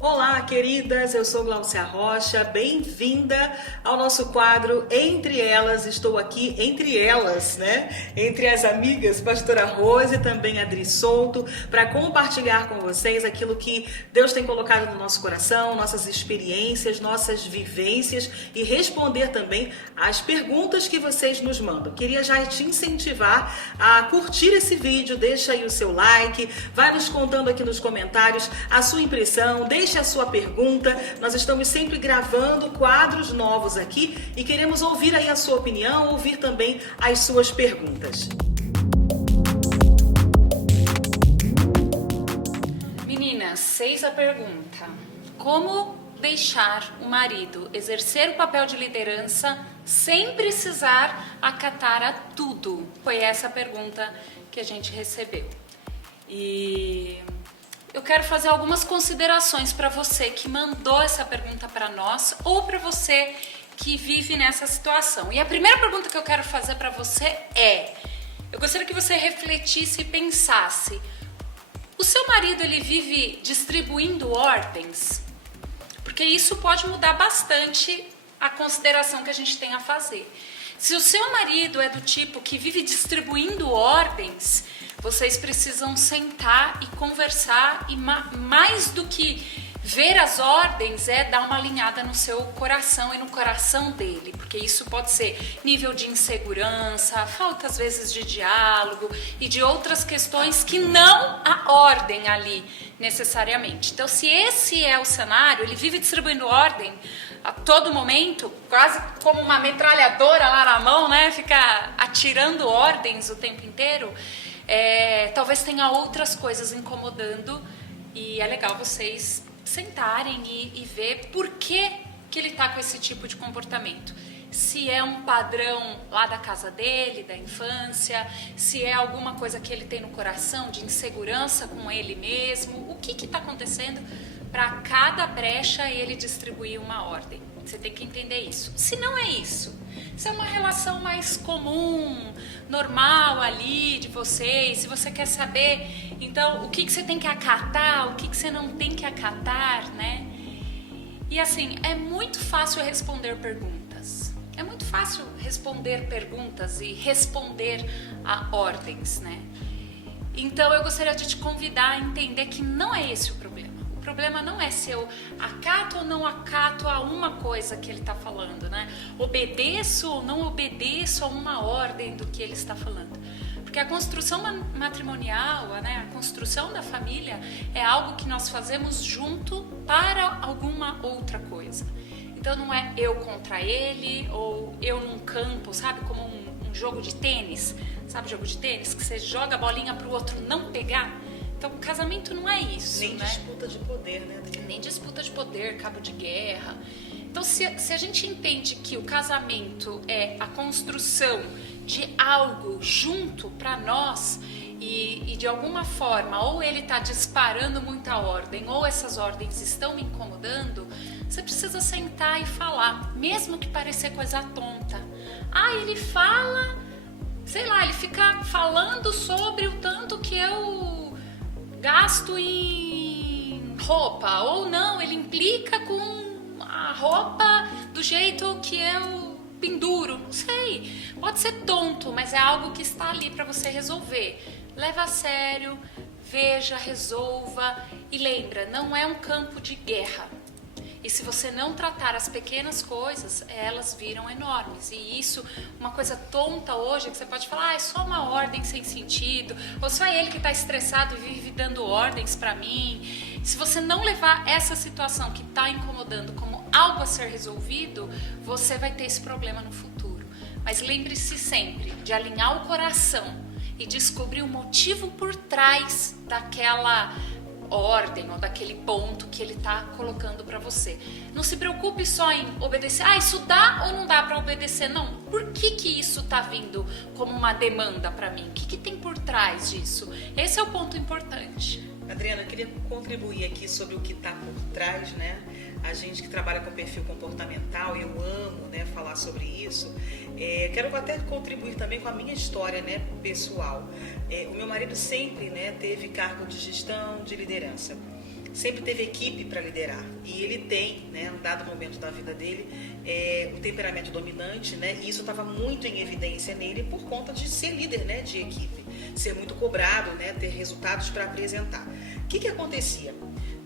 Olá, queridas, eu sou Glaucia Rocha, bem-vinda ao nosso quadro Entre Elas. Estou aqui entre elas, né? Entre as amigas, Pastora Rose e também Adri Souto, para compartilhar com vocês aquilo que Deus tem colocado no nosso coração, nossas experiências, nossas vivências e responder também às perguntas que vocês nos mandam. Queria já te incentivar a curtir esse vídeo, deixa aí o seu like, vai nos contando aqui nos comentários a sua impressão, deixe a sua pergunta. Nós estamos sempre gravando quadros novos aqui e queremos ouvir aí a sua opinião, ouvir também as suas perguntas. Meninas, eis a pergunta: como deixar o marido exercer o papel de liderança sem precisar acatar a tudo? Foi essa a pergunta que a gente recebeu. E eu quero fazer algumas considerações para você que mandou essa pergunta para nós ou para você que vive nessa situação. E a primeira pergunta que eu quero fazer para você é: eu gostaria que você refletisse e pensasse: o seu marido, ele vive distribuindo ordens? Porque isso pode mudar bastante a consideração que a gente tem a fazer. Se o seu marido é do tipo que vive distribuindo ordens, vocês precisam sentar e conversar, e mais do que ver as ordens é dar uma alinhada no seu coração e no coração dele, porque isso pode ser nível de insegurança, falta às vezes de diálogo e de outras questões que não a ordem ali necessariamente. Então, se esse é o cenário, ele vive distribuindo ordem a todo momento, quase como uma metralhadora lá na mão, né? Fica atirando ordens o tempo inteiro. Talvez tenha outras coisas incomodando e é legal vocês sentarem e ver por que ele está com esse tipo de comportamento. Se é um padrão lá da casa dele, da infância, se é alguma coisa que ele tem no coração de insegurança com ele mesmo, o que está acontecendo para cada brecha ele distribuir uma ordem. Você tem que entender isso. Se não é isso, se é uma relação mais comum, normal ali de vocês, se você quer saber, então, o que você tem que acatar, o que você não tem que acatar, né? E assim, é muito fácil responder perguntas. É muito fácil responder perguntas e responder a ordens, né? Então, eu gostaria de te convidar a entender que não é esse o problema. O problema não é se eu acato ou não acato a uma coisa que ele está falando, né? Obedeço ou não obedeço a uma ordem do que ele está falando. Porque a construção matrimonial, né, a construção da família é algo que nós fazemos junto para alguma outra coisa. Então não é eu contra ele ou eu num campo, sabe? Como um jogo de tênis. Sabe jogo de tênis? Que você joga a bolinha para o outro não pegar. Então, o casamento não é isso, Nem né? disputa de poder, né? Nem disputa de poder, cabo de guerra. Então, se a gente entende que o casamento é a construção de algo junto para nós e de alguma forma, ou ele está disparando muita ordem, ou essas ordens estão me incomodando, você precisa sentar e falar, mesmo que parecer coisa tonta. Ah, ele fala, sei lá, ele fica falando sobre o tanto que eu gasto em roupa, ou não, ele implica com a roupa do jeito que eu penduro, não sei, pode ser tonto, mas é algo que está ali para você resolver. Leva a sério, veja, resolva e lembra, não é um campo de guerra. E se você não tratar as pequenas coisas, elas viram enormes. E isso, uma coisa tonta hoje, que você pode falar, é só uma ordem sem sentido, ou só ele que está estressado e vive dando ordens para mim. Se você não levar essa situação que está incomodando como algo a ser resolvido, você vai ter esse problema no futuro. Mas lembre-se sempre de alinhar o coração e descobrir o motivo por trás daquela ordem ou daquele ponto que ele está colocando para você. Não se preocupe só em obedecer. Ah, isso dá ou não dá para obedecer? Não. Por que isso está vindo como uma demanda para mim? O que tem por trás disso? Esse é o ponto importante. Adriana, eu queria contribuir aqui sobre o que está por trás, né? A gente que trabalha com perfil comportamental, eu amo, né, falar sobre isso. Quero até contribuir também com a minha história, né, pessoal. O meu marido sempre, né, teve cargo de gestão, de liderança. sempre teve equipe para liderar. E ele tem, né, um dado momento da vida dele, um temperamento dominante, né? E isso estava muito em evidência nele por conta de ser líder, né, de equipe, ser muito cobrado, né, ter resultados para apresentar. O que acontecia?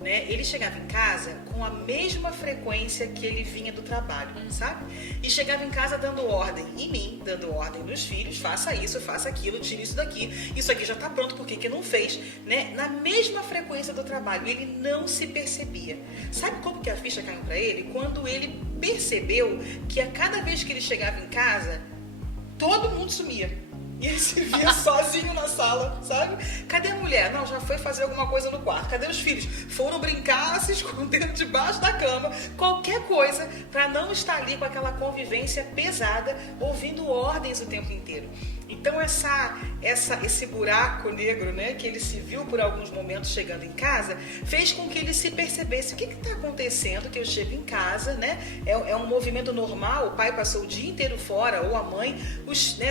Né? Ele chegava em casa com a mesma frequência que ele vinha do trabalho, sabe? E chegava em casa dando ordem em mim, dando ordem nos filhos, faça isso, faça aquilo, tire isso daqui, isso aqui já está pronto, por que não fez? Né? Na mesma frequência do trabalho, ele não se percebia. Sabe como que a ficha caiu para ele? Quando ele percebeu que a cada vez que ele chegava em casa, todo mundo sumia. E ele se via sozinho na sala, sabe? Cadê a mulher? Não, já foi fazer alguma coisa no quarto. Cadê os filhos? Foram brincar, se escondendo debaixo da cama. Qualquer coisa para não estar ali com aquela convivência pesada, ouvindo ordens o tempo inteiro. Então esse buraco negro, né, que ele se viu por alguns momentos chegando em casa, fez com que ele se percebesse o que está acontecendo, que eu chego em casa, né? É um movimento normal, o pai passou o dia inteiro fora, ou a mãe,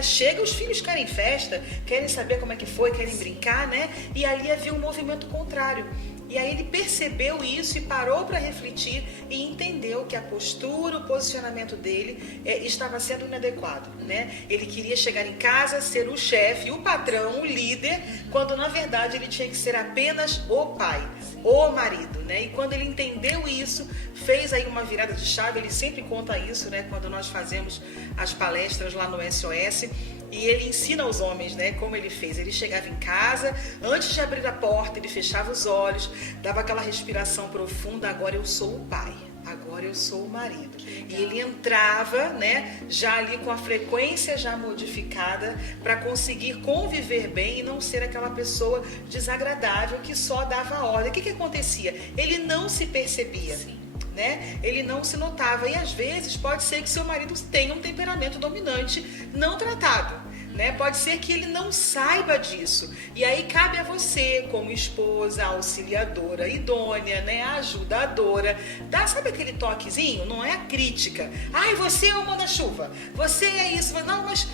chega, os filhos querem festa, querem saber como é que foi, querem brincar, né? E ali havia um movimento contrário. E aí ele percebeu isso e parou para refletir e entendeu que a postura, o posicionamento dele estava sendo inadequado, né? Ele queria chegar em casa, ser o chefe, o patrão, o líder, quando na verdade ele tinha que ser apenas o pai, o marido, né? E quando ele entendeu isso, fez aí uma virada de chave. Ele sempre conta isso, né? Quando nós fazemos as palestras lá no SOS. E ele ensina aos homens, né, como ele fez. Ele chegava em casa, antes de abrir a porta, ele fechava os olhos, dava aquela respiração profunda, agora eu sou o pai, agora eu sou o marido. E ele entrava, né, já ali com a frequência já modificada para conseguir conviver bem e não ser aquela pessoa desagradável que só dava ordem. O que acontecia? Ele não se percebia. Sim. Né? Ele não se notava, e às vezes pode ser que seu marido tenha um temperamento dominante não tratado, né? Pode ser que ele não saiba disso, e aí cabe a você, como esposa, auxiliadora, idônea, né? Ajudadora, dá, sabe aquele toquezinho? Não é a crítica, ai, você é o manda-chuva, você é isso, não, mas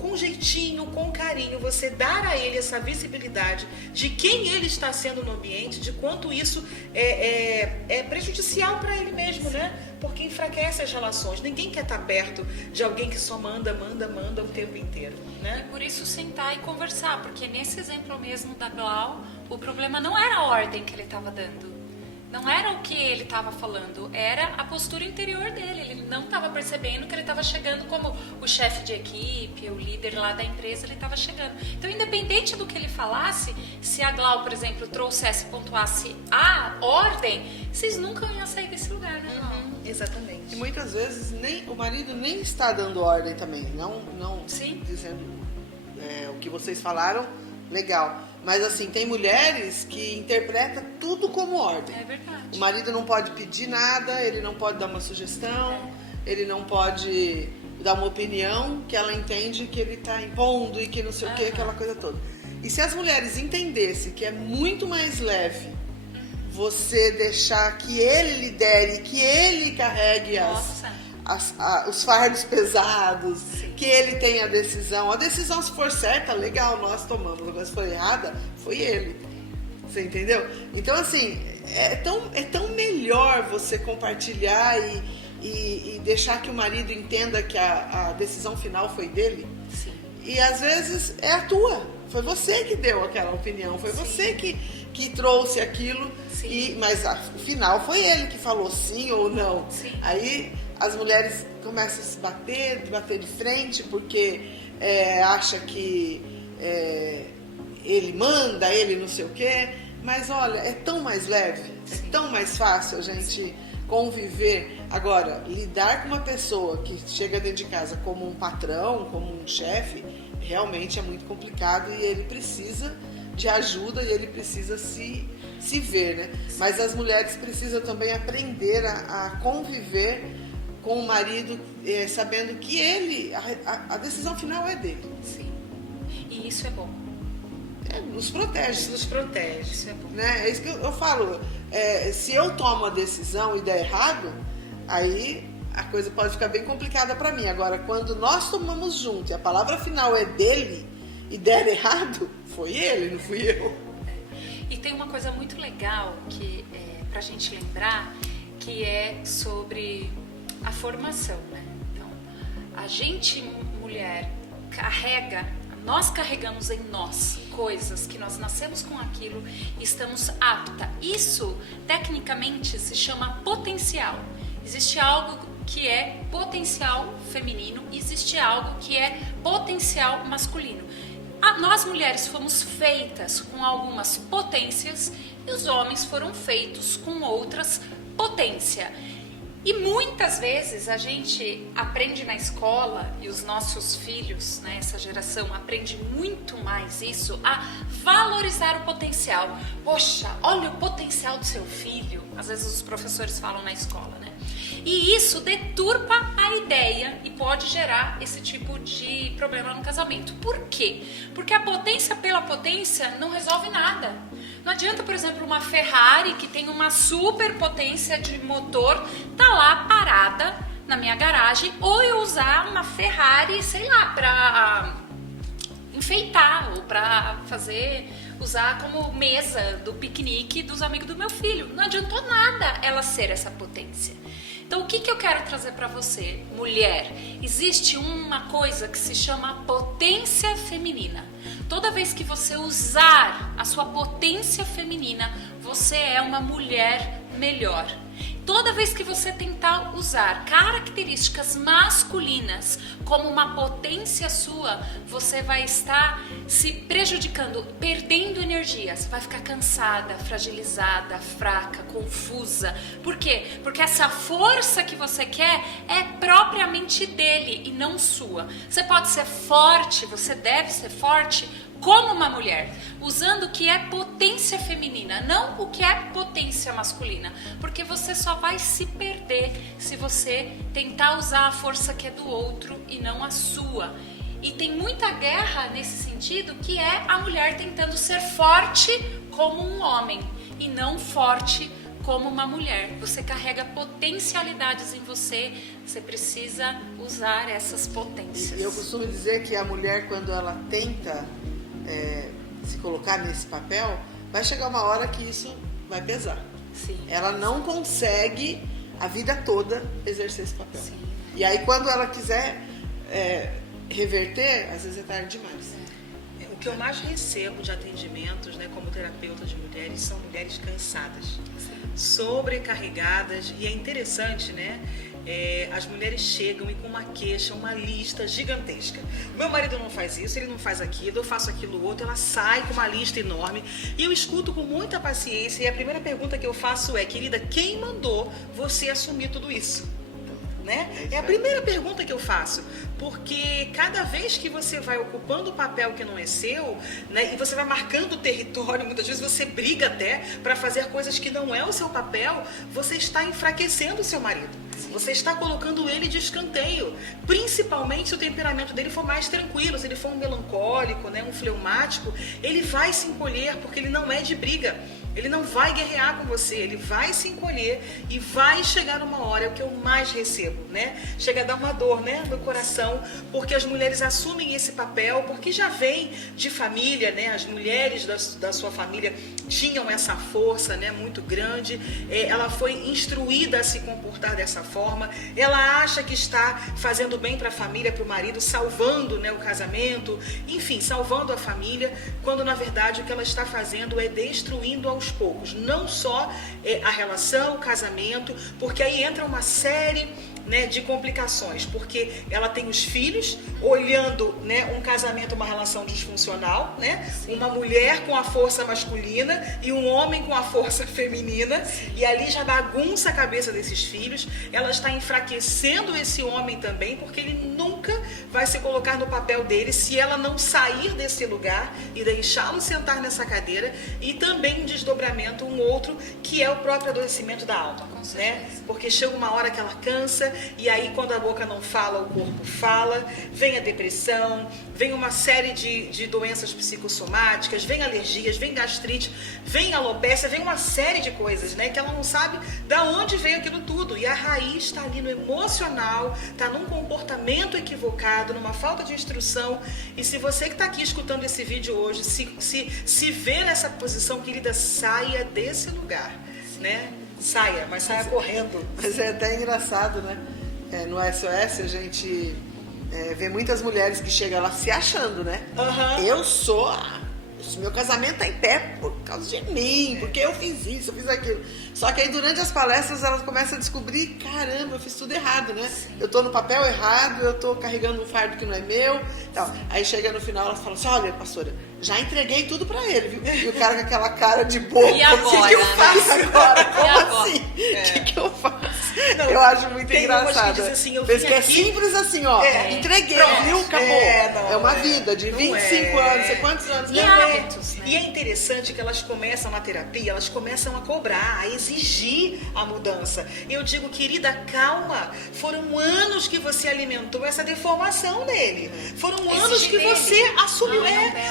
com jeitinho, com carinho, você dar a ele essa visibilidade de quem ele está sendo no ambiente, de quanto isso é prejudicial para ele mesmo, né? Porque enfraquece as relações. Ninguém quer estar perto de alguém que só manda o tempo inteiro, né? E por isso sentar e conversar, porque nesse exemplo mesmo da Blau, o problema não era a ordem que ele estava dando. Não era o que ele estava falando, era a postura interior dele. Ele não estava percebendo que ele estava chegando como o chefe de equipe, o líder lá da empresa, ele estava chegando. Então, independente do que ele falasse, se a Glau, por exemplo, trouxesse, pontuasse a ordem, vocês nunca iam sair desse lugar, né, Glau? Exatamente. E muitas vezes o marido nem está dando ordem também, não Sim. Dizendo o que vocês falaram, legal. Mas assim, tem mulheres que interpretam tudo como ordem. É verdade. O marido não pode pedir nada, ele não pode dar uma sugestão, ele não pode dar uma opinião que ela entende que ele está impondo e que não sei o que, aquela coisa toda. E se as mulheres entendessem que é muito mais leve você deixar que ele lidere, que ele carregue os fardos pesados, sim, que ele tenha a decisão. A decisão, se for certa, legal, nós tomamos. Agora, se for errada, foi ele. Você entendeu? Então, assim, é tão melhor você compartilhar e deixar que o marido entenda que a decisão final foi dele. Sim. E, às vezes, é a tua. Foi você que deu aquela opinião. Foi, sim, você que trouxe aquilo. Mas o final foi ele que falou sim ou não. Sim. Aí as mulheres começam a se bater de frente porque acha que ele manda, ele não sei o quê. Mas olha, é tão mais leve, sim, é tão mais fácil a gente conviver. Agora, lidar com uma pessoa que chega dentro de casa como um patrão, como um chefe, realmente é muito complicado e ele precisa de ajuda e ele precisa se ver, né? Mas as mulheres precisam também aprender a conviver com o marido, sabendo que a decisão final é dele. Sim. E isso é bom. Nos protege. Nos protege. Isso é bom. Né? É isso que eu falo. Se eu tomo a decisão e der errado, aí a coisa pode ficar bem complicada para mim. Agora, quando nós tomamos junto e a palavra final é dele e der errado, foi ele, não fui eu. E tem uma coisa muito legal que pra gente lembrar, que é sobre a formação, né? Então, a gente, mulher, nós carregamos em nós coisas que nós nascemos com aquilo e estamos apta. Isso, tecnicamente, se chama potencial. Existe algo que é potencial feminino, existe algo que é potencial masculino. Nós mulheres fomos feitas com algumas potências e os homens foram feitos com outras potências. E muitas vezes a gente aprende na escola, e os nossos filhos, né, essa geração, aprende muito mais isso, a valorizar o potencial. Poxa, olha o potencial do seu filho. Às vezes os professores falam na escola, né? E isso deturpa a ideia e pode gerar esse tipo de problema no casamento. Por quê? Porque a potência pela potência não resolve nada. Não adianta, por exemplo, uma Ferrari que tem uma super potência de motor, tá lá parada na minha garagem, ou eu usar uma Ferrari, sei lá, pra enfeitar ou pra usar como mesa do piquenique dos amigos do meu filho. Não adiantou nada ela ser essa potência. Então, o que eu quero trazer para você, mulher? Existe uma coisa que se chama potência feminina. Toda vez que você usar a sua potência feminina, você é uma mulher melhor. Toda vez que você tentar usar características masculinas como uma potência sua, você vai estar se prejudicando, perdendo energia. Você vai ficar cansada, fragilizada, fraca, confusa. Por quê? Porque essa força que você quer é propriamente dele e não sua. Você pode ser forte, você deve ser forte como uma mulher, usando o que é potência feminina, não o que é potência masculina, porque você só vai se perder se você tentar usar a força que é do outro e não a sua. E tem muita guerra nesse sentido, que é a mulher tentando ser forte como um homem e não forte como uma mulher. Você carrega potencialidades em você, você precisa usar essas potências. Eu costumo dizer que a mulher, quando ela tenta se colocar nesse papel, vai chegar uma hora que isso vai pesar. Sim. Ela não consegue a vida toda exercer esse papel. Sim. E aí quando ela quiser reverter, às vezes é tarde demais. O que eu mais recebo de atendimentos, né, como terapeuta de mulheres, são mulheres cansadas, sobrecarregadas, e é interessante, né? As mulheres chegam e com uma queixa, uma lista gigantesca. Meu marido não faz isso, ele não faz aquilo, eu faço aquilo outro. Ela sai com uma lista enorme e eu escuto com muita paciência. E a primeira pergunta que eu faço é: querida, quem mandou você assumir tudo isso? Né? É a primeira pergunta que eu faço, porque cada vez que você vai ocupando o papel que não é seu, né, e você vai marcando o território, muitas vezes você briga até para fazer coisas que não é o seu papel, você está enfraquecendo o seu marido. Você está colocando ele de escanteio, principalmente se o temperamento dele for mais tranquilo. Se ele for um melancólico, né, um fleumático, ele vai se encolher, porque ele não é de briga. Ele não vai guerrear com você, ele vai se encolher e vai chegar uma hora, é o que eu mais recebo, né? Chega a dar uma dor, né, no coração, porque as mulheres assumem esse papel, porque já vem de família, né? As mulheres da sua família tinham essa força, né, muito grande. Ela foi instruída a se comportar dessa forma. Ela acha que está fazendo bem para a família, para o marido, salvando, né, o casamento, enfim, salvando a família, quando na verdade o que ela está fazendo é destruindo aos poucos, não só a relação, o casamento, porque aí entra uma série, né, de complicações, porque ela tem os filhos olhando, né, um casamento, uma relação disfuncional, né? Sim. Uma mulher com a força masculina e um homem com a força feminina. Sim. E ali já bagunça a cabeça desses filhos. Ela está enfraquecendo esse homem também, porque ele nunca vai se colocar no papel dele se ela não sair desse lugar e deixá-lo sentar nessa cadeira. E também um desdobramento, um outro, que é o próprio adoecimento da alma, né? Porque chega uma hora que ela cansa. E aí, quando a boca não fala, o corpo fala, vem a depressão, vem uma série de doenças psicossomáticas, vem alergias, vem gastrite, vem alopécia, vem uma série de coisas, né? Que ela não sabe da onde veio aquilo tudo. E a raiz está ali no emocional, está num comportamento equivocado, cuidado, numa falta de instrução. E se você que está aqui escutando esse vídeo hoje, se vê nessa posição, querida, saia desse lugar, né? Saia, mas saia correndo. Mas é até engraçado, né? No SOS a gente vê muitas mulheres que chegam lá se achando, né? Eu sou meu casamento tá em pé por causa de mim, porque eu fiz isso, eu fiz aquilo. Só que aí durante as palestras elas começam a descobrir, caramba, eu fiz tudo errado, né? Eu tô no papel errado, eu tô carregando um fardo que não é meu, tal. Aí chega no final, elas falam assim, olha, pastora, já entreguei tudo pra ele, viu? E o cara com aquela cara de boca, e agora, o que eu faço agora? Como agora? assim? O que eu faço? Não, eu acho muito tem engraçado. Que diz assim, eu Pensa vim que é aqui... simples assim, ó, entreguei, pronto. viu? Acabou. É uma vida de 25 anos, sei quantos anos, E hábitos, né? E é interessante que elas começam na terapia, elas começam a cobrar, a exigir a mudança. E eu digo, querida, calma. Foram anos que você alimentou essa deformação nele. Foram anos que você assumiu,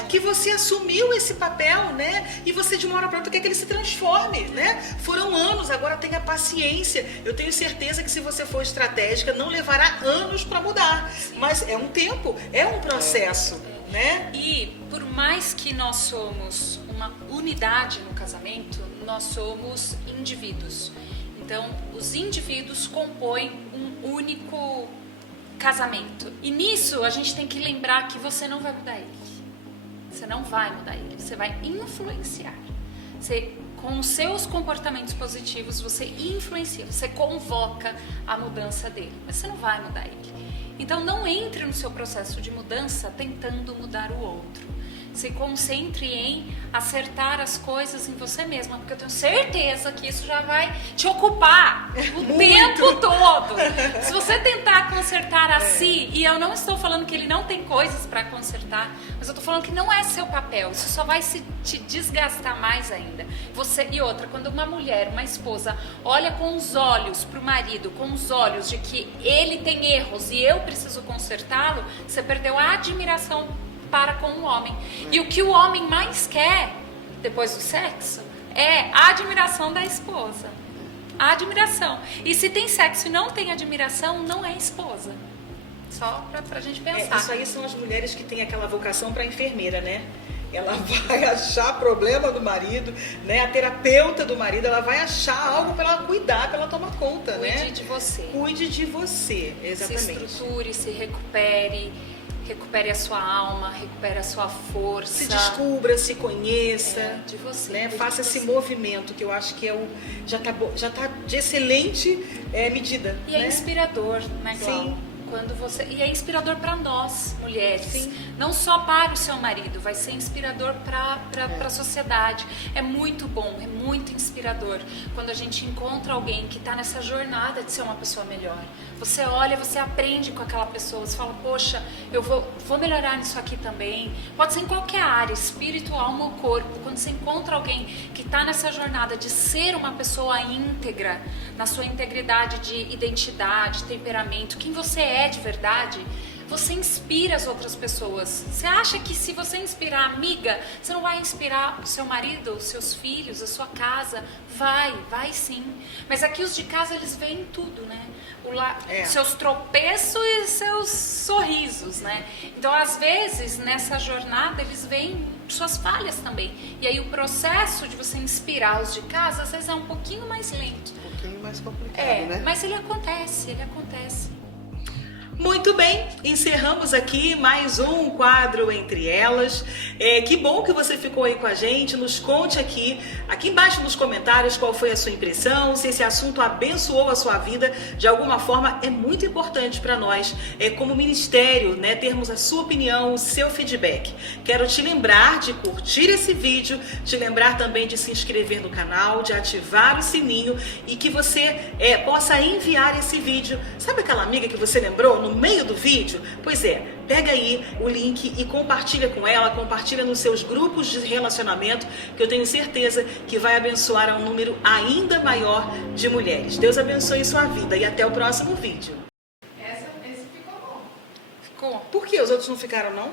que você assumiu esse papel, né? E você de uma hora para outra quer que ele se transforme, né? Foram anos, agora tenha paciência. Eu tenho certeza que se você for estratégica, não levará anos para mudar. Mas é um tempo, é um processo, né? E por mais que nós somos uma unidade no casamento, nós somos indivíduos. Então, os indivíduos compõem um único casamento. E nisso, a gente tem que lembrar que você não vai mudar ele. Você não vai mudar ele. Você vai influenciar. Você, com os seus comportamentos positivos, você influencia. Você convoca a mudança dele. Mas você não vai mudar ele. Então, não entre no seu processo de mudança tentando mudar o outro. Se concentre em acertar as coisas em você mesma, porque eu tenho certeza que isso já vai te ocupar o tempo todo. Se você tentar consertar a si, e eu não estou falando que ele não tem coisas para consertar, mas eu estou falando que não é seu papel, isso só vai te desgastar mais ainda. E outra, quando uma mulher, uma esposa, olha com os olhos para o marido, com os olhos de que ele tem erros e eu preciso consertá-lo, você perdeu a admiração para com o homem. E o que o homem mais quer, depois do sexo, é a admiração da esposa. A admiração. E se tem sexo e não tem admiração, não é esposa. Só pra gente pensar. Isso aí são as mulheres que têm aquela vocação para enfermeira, né? Ela vai achar problema do marido, né? A terapeuta do marido, ela vai achar algo para ela cuidar, para ela tomar conta, né? Cuide de você. Cuide de você, exatamente. Se estruture, se recupere a sua alma, recupere a sua força. Se descubra, se conheça. De você. Né? Faça esse movimento que eu acho que já tá de excelente medida. E né? é inspirador, né, Glau? Sim. E é inspirador para nós, mulheres. Sim. Não só para o seu marido, vai ser inspirador para a sociedade. É muito bom, é muito inspirador quando a gente encontra alguém que está nessa jornada de ser uma pessoa melhor. Você olha, você aprende com aquela pessoa, você fala, poxa, eu vou melhorar nisso aqui também. Pode ser em qualquer área, espírito, alma ou corpo. Quando você encontra alguém que está nessa jornada de ser uma pessoa íntegra, na sua integridade de identidade, temperamento, quem você é de verdade, você inspira as outras pessoas. Você acha que se você inspirar a amiga, você não vai inspirar o seu marido, os seus filhos, a sua casa? Vai sim. Mas aqui os de casa, eles veem tudo, né? Seus tropeços e seus sorrisos, né? Então, às vezes, nessa jornada, eles veem suas falhas também. E aí o processo de você inspirar os de casa, às vezes é um pouquinho mais lento. Um pouquinho mais complicado, né? Mas ele acontece. Muito bem, encerramos aqui mais um quadro Entre Elas. Que bom que você ficou aí com a gente. Nos conte aqui embaixo nos comentários qual foi a sua impressão, se esse assunto abençoou a sua vida de alguma forma. É muito importante para nós, como ministério, né, termos a sua opinião, o seu feedback. Quero te lembrar de curtir esse vídeo, te lembrar também de se inscrever no canal, de ativar o sininho e que você possa enviar esse vídeo. Sabe aquela amiga que você lembrou no meio do vídeo? Pois pega aí o link e compartilha com ela, compartilha nos seus grupos de relacionamento, que eu tenho certeza que vai abençoar a um número ainda maior de mulheres. Deus abençoe sua vida e até o próximo vídeo. Esse ficou bom. Ficou. Por que os outros não ficaram, não?